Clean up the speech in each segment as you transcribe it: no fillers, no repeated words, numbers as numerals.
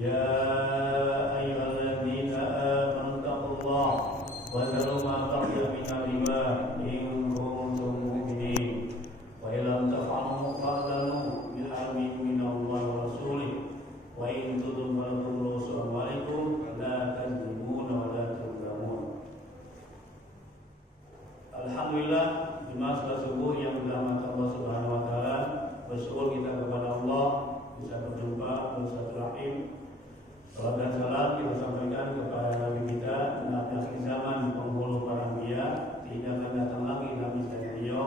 يا أيها الذين آمنوا اتقوا الله وذروا ما بقي من الربا إن كنتم مؤمنين وإن لم تفعلوا فاعلموا بحرب من الله ورسوله وإن تتوبوا فلكم رؤوس أموالكم لا تظلمون ولا تظلمون. Alhamdulillah, jemaah salat subuh yang dirahmati Allah Subhanahu wa taala, bersyukur kita kepada Allah bisa berjumpa bersilaturahim. Salam dan salam kita sampaikan kepada Nabi kita, Nabi akhir zaman, penghulu para anbiya, tidak akan datang lagi Nabi selain beliau,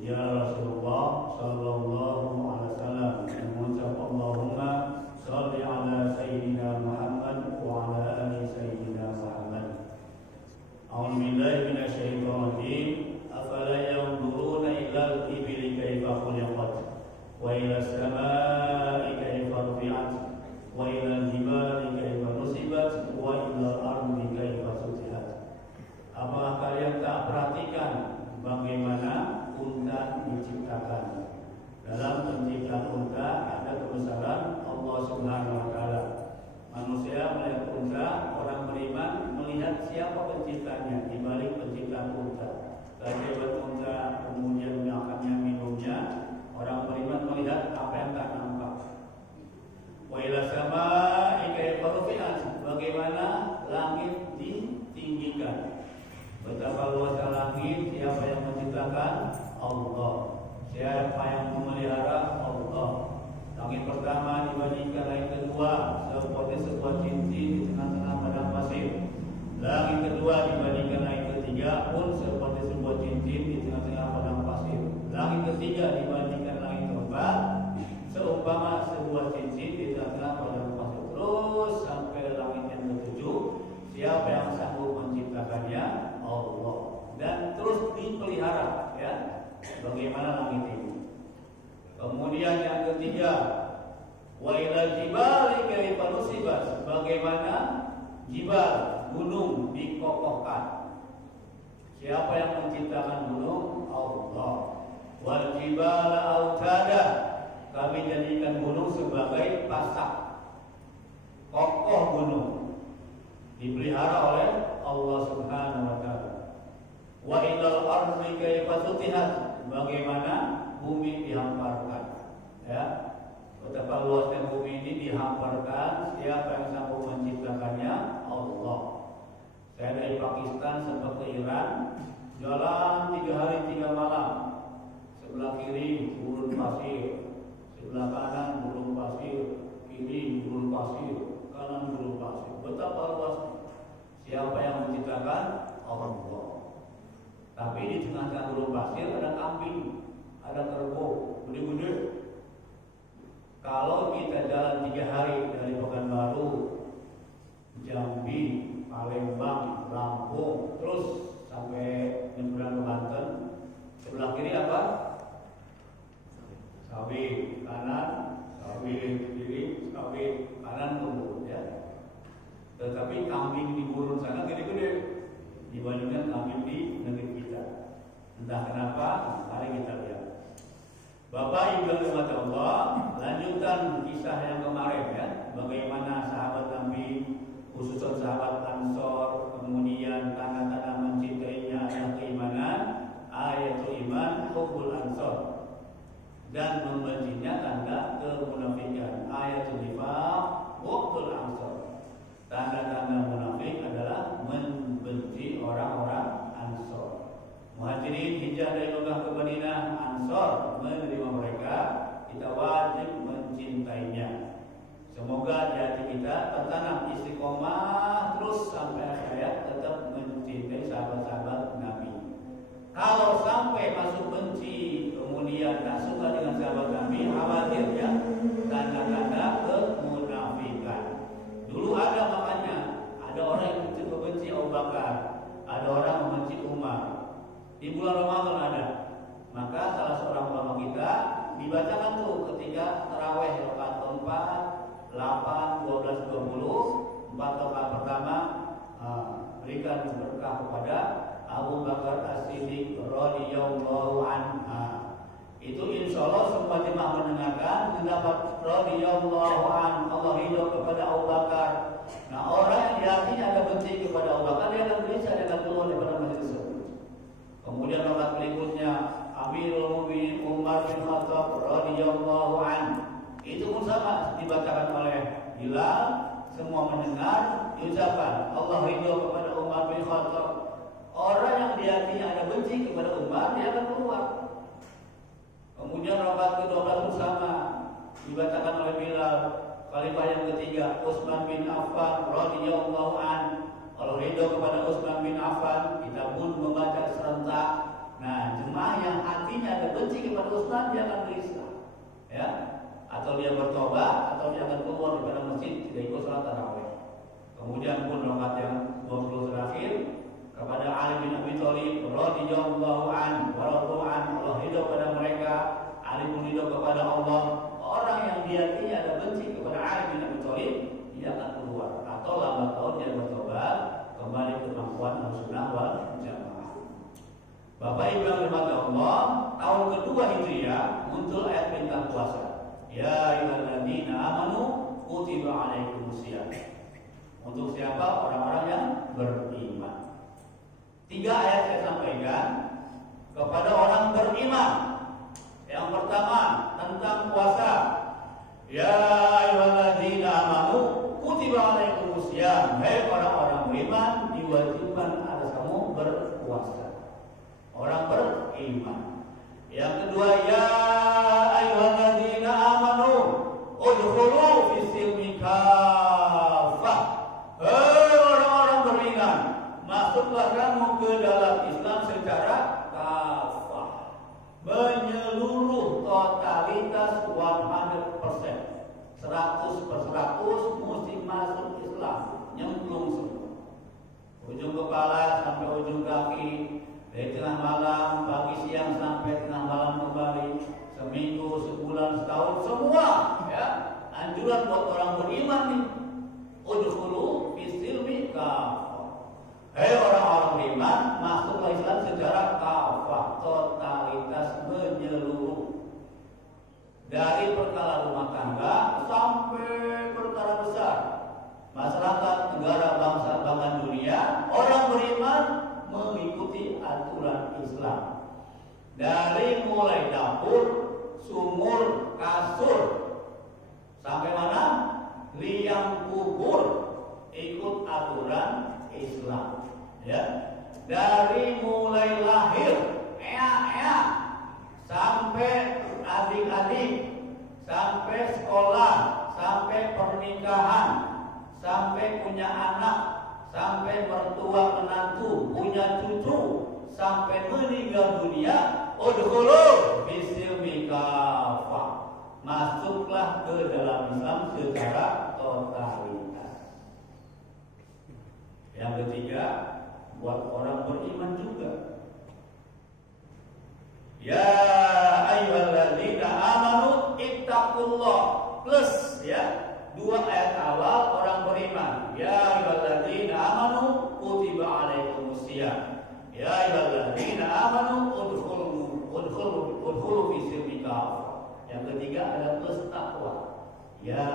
ya Rasulullah sallallahu alaihi wasallam, yang mengucap Allahumma shalli ala sayyidina Muhammad wa ala ali sayyidina Muhammad. A'udzu billahi minasyaitonir rajim. Afala yanzuruna ilal ibili kaifa khuliqat wa ilas samaa'i kaifa rufi'at wa ilal jibali kaifa nusibat wa ilal ardi kaifa sutihat. Apakah kalian tak perhatikan bagaimana unta diciptakan? Dalam penciptaan unta ada kebesaran Allah Subhanahu wa taala. Manusia melihat unta, orang beriman melihat siapa penciptanya di balik penciptaan unta. Keajaiban unta, kemudian makannya, minumnya, orang beriman melihat apa yang tak nampak. Wa ila samaa'i kaifa rufi'at, bagaimana langit ditinggikan. Betapa luasnya langit, siapa yang menciptakan? Allah. Siapa yang memelihara? Allah. Langit pertama dibandingkan langit kedua seperti sebuah cincin di tengah-tengah padang pasir. Langit kedua dibandingkan langit ketiga pun seperti sebuah cincin di tengah-tengah padang pasir. Langit ketiga dibandingkan langit keempat seumpama sebuah cincin di tengah-tengah padang pasir. Terus sampai langit yang ketujuh, siapa yang sanggup menciptakannya? Allah. Dan terus dipelihara, ya. Bagaimana langit ini? Kemudian yang ketiga, wa ilal jibali kaifa nusibat, bagaimana jibal, gunung dikokohkan. Siapa yang menciptakan gunung? Allah. Wal jibala autada, kami jadikan gunung sebagai pasak. Kokoh gunung dipelihara oleh Allah Subhanahu wa taala. Wa ilal ardi kaifa sutihat, bagaimana bumi dihamparkan, ya. Betapa luasnya bumi ini dihamparkan, siapa yang sanggup menciptakannya? Allah. Saya dari Pakistan sempat ke Iran, jalan 3 hari 3 malam. Sebelah kiri gurun pasir, sebelah kanan gurun pasir, kiri gurun pasir, kanan gurun pasir. Betapa luasnya. Siapa yang menciptakan? Allah. Tapi di tengah-tengah gurun pasir ada kambing, ada kerbau, gede-gede. Kalau kita jalan 3 hari dari Pekanbaru, Jambi, Palembang, Lampung, terus sampai nyebrang ke Banten, sebelah kiri apa? Sawit, kanan sawit, kiri sawit, kanan kebun, ya. Tetapi kambing di gurun sana gede-gede dibandingkan kambing di negeri kita. Entah kenapa, mari kita lihat. Bapak Ibu yang dirahmati Allah, lanjutan kisah yang kemarin, ya, bagaimana sahabat Nabi, khususnya sahabat Ansor, kemudian tanda-tanda mencintainya adalah keimanan, ayatul iman, hubbul Ansor, dan membencinya tanda kemunafikan, ayatul nifaq, waqtul Ansor. Tanda-tanda munafik adalah membenci orang-orang Ansor. Muhajirin hijrah dari Mekah ke Madinah, Ansor menerima mereka, kita wajib mencintainya. Semoga di hati kita tertanam istiqomah terus sampai akhir hayat, tetap mencintai sahabat-sahabat Nabi. Kalau sampai masuk benci, kemudian tak suka dengan sahabat Nabi, khawatir, ya, tanda-tanda kemunafikan. Dulu ada, makanya ada orang yang benci Abu Bakar, ada orang membenci Umar. Di bulan Ramadan ada. Maka salah seorang ulama kita dibacakan tuh ketika tarawih rakaat keempat, 8, 12, 20, 4 rakaat pertama, berikan berkah kepada Abu Bakar As-Siddiq radhiyallahu anhu. Itu insya Allah semua jemaah mendengarkan, mendapat radhiyallahu anhu, Allah ridho kepada Bilal, semua mendengar diucapkan Allah ridho kepada Umar bin Khattab. Orang yang diyakini ada benci kepada Umar, dia akan keluar. Kemudian rakaat ke-12 bersama dibacakan oleh Bilal. Khalifah yang ketiga Utsman bin Affan radhiyallahu an. Allah ridho kepada Utsman bin Affan, kita pun membaca serentak. Nah, jemaah yang hatinya ada benci kepada Utsman, dia akan gelisah, ya, atau dia bertobat, atau dia akan keluar daripada masjid, tidak ikut salat tarawih. Kemudian pun rakaat yang 20 terakhir kepada Ali bin Abi Thalib radhiyallahu an, Allah ridho kepada mereka, Ali pun ridho kepada Allah. Orang yang diyakini ada benci kepada Ali bin Abi Thalib, dia akan keluar, atau lambat laun dia bertobat kembali ke pangkuan Ahlussunnah wal Jamaah. Bapak Ibu yang dirahmati Allah, tahun kedua Hijriah muncul ayat perintah puasa. Ya ayyuhalladzina amanu kutiba alaikumusiyam. Untuk siapa? Orang-orang yang beriman. 3 ayat saya sampaikan kepada orang beriman. Yang pertama tentang puasa. Ya ayyuhalladzina amanu kutiba alaikumusiyam. Hai orang-orang beriman, diwajibkan atas kamu berpuasa. Orang beriman. Yang kedua, ya ayyuhalladzina amanu udkhulu fis-silmi kafah. Hei orang-orang beriman, masuklah kamu ke dalam Islam secara kafah, menyeluruh, totalitas 100%, 100% mesti masuk Islam, nyemplung semua, ujung kepala sampai ujung kaki, dari tengah malam, pagi siang sampai tengah malam kembali, seminggu, sebulan, setahun, semua, ya. Anjuran buat orang beriman nih, udkhulu fis-silmi kafah. Hei orang-orang beriman, masuklah Islam secara kafah, totalitas menyeluruh. Dari perkara rumah tangga sampai perkara besar, masyarakat, negara, bangsa, bahkan dunia, orang beriman mengikuti aturan Islam. Dari mulai dapur, sumur, kasur, sampai mana? Liang kubur, ikut aturan Islam, ya. Dari mulai lahir, sampai adik-adik, sampai sekolah, sampai pernikahan, sampai punya anak, sampai mertua menantu, punya cucu, sampai meninggal dunia, udkhulu fis-silmi kafah. Masuklah ke dalam Islam secara totalitas. Yang ketiga, buat orang beriman juga. Ya ayyuhalladzina amanu ittaqullah, plus, ya, 2 ayat awal orang beriman. Ya ayyuhalladzina amanu kutiba alaikumusiyam. Ya ayyuhalladzina amanu udkhulu fis-silmi kafah. Yang ketiga adalah plus takwa. Ya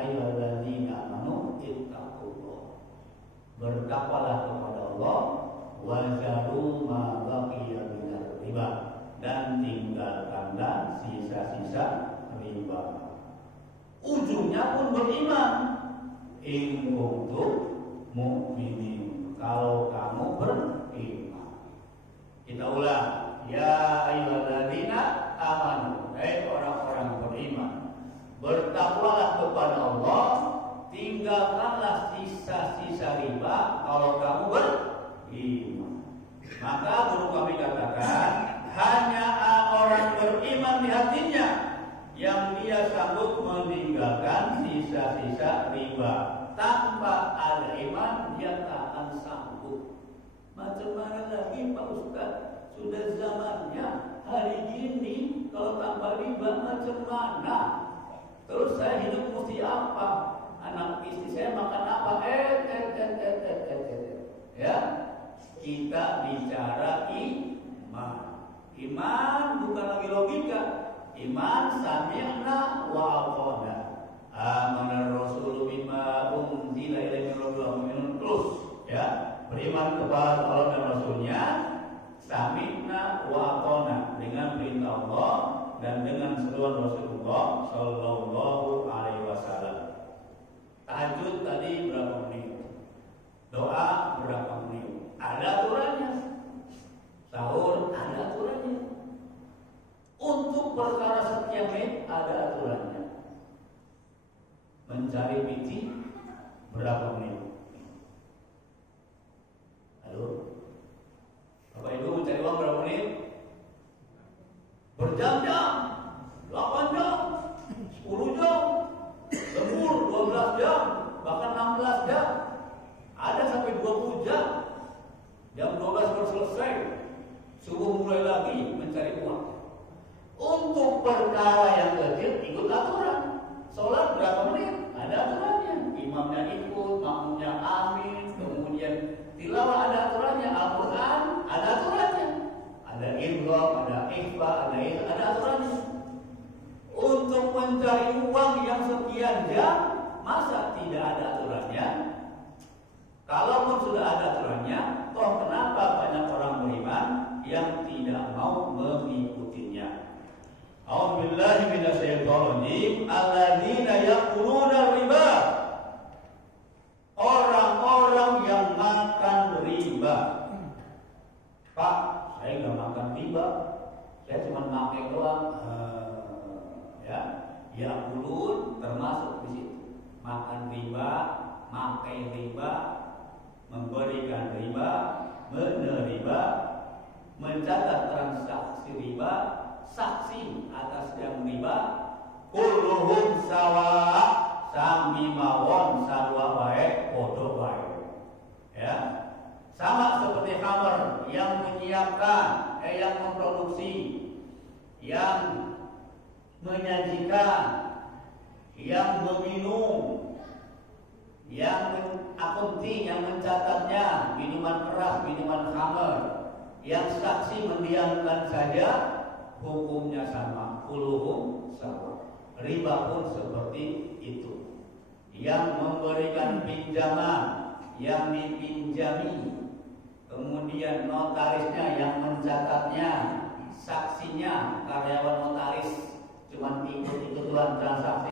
ayyuhalladzina amanu ittaqullah. Bertakwalah kepada Allah, wa zaru ma baqiya minar riba, dan tinggalkanlah sisa-sisa riba. Ujungnya pun beriman. In kuntum mu'minin, kalau kamu beriman. Kita ulang. Ya ayyuhalladzina amanu, hai orang-orang beriman, bertakwalah kepada Allah, tinggalkanlah sisa-sisa riba kalau kamu beriman. Maka guru kami katakan, hanya orang beriman di hatinya yang dia sanggup meninggalkan sisa-sisa riba. Tanpa ada iman, dia tak akan sanggup. Macam mana lagi Pak Ustaz? Sudah zamannya hari ini, kalau tanpa riba macam mana? Terus saya hidup mesti apa? Anak istri saya makan apa? Ya, kita bicara iman. Iman bukan lagi logika. Iman sami'na wa ata'na. Amanar Rasul bima unzila ilaihi min rabbihim, terus, ya, beriman kepada Allah dan Rasulnya. Sami'na wa ata'na, dengan perintah Allah dan dengan seruan Rasulullah sallallahu alaihi wasallam. berapa menit? Halo? Bapak Ibu mencari uang berapa menit? Berjam-jam, 8 jam, 10 jam, lembur 12 jam, bahkan 16 jam. Ada sampai 20 jam. Jam 12 baru selesai. Subuh mulai lagi mencari uang. Untuk perkara yang kecil ikut aturan. Sholat berapa menit? Ada aturannya. Imamnya ikut, makmumnya amin. Kemudian tilawah ada aturannya. Al-Quran ada aturannya. Ada idgham, ada ikhfa, ada aturannya. Untuk mencari uang yang sekian jam, masa tidak ada aturannya? Kalaupun sudah ada aturannya, toh kenapa banyak orang beriman yang tidak mau mengikutinya? A'udzubillahi minasyaitonirrajim. Alladzina ya'kuluna riba. Orang-orang yang makan riba. Pak, saya nggak makan riba. Saya cuma makan doang. Ya, ya'kulun termasuk di situ. Makan riba, makai riba, memberikan riba, menerima, mencatat transaksi riba, saksi atas yang riba, kulluhum sawa, sami mawon sarwa baik, podo baik. Ya, sama seperti khamr yang menyiapkan, yang memproduksi, yang menyajikan, yang meminum, yang akunting, yang mencatatnya, minuman keras, minuman khamr, yang saksi mendiamkan saja, hukumnya sama, kulluhum sama. Riba pun seperti itu. Yang memberikan pinjaman, yang dipinjami, kemudian notarisnya yang mencatatnya, saksinya karyawan notaris, cuma ikut-ikutan transaksi.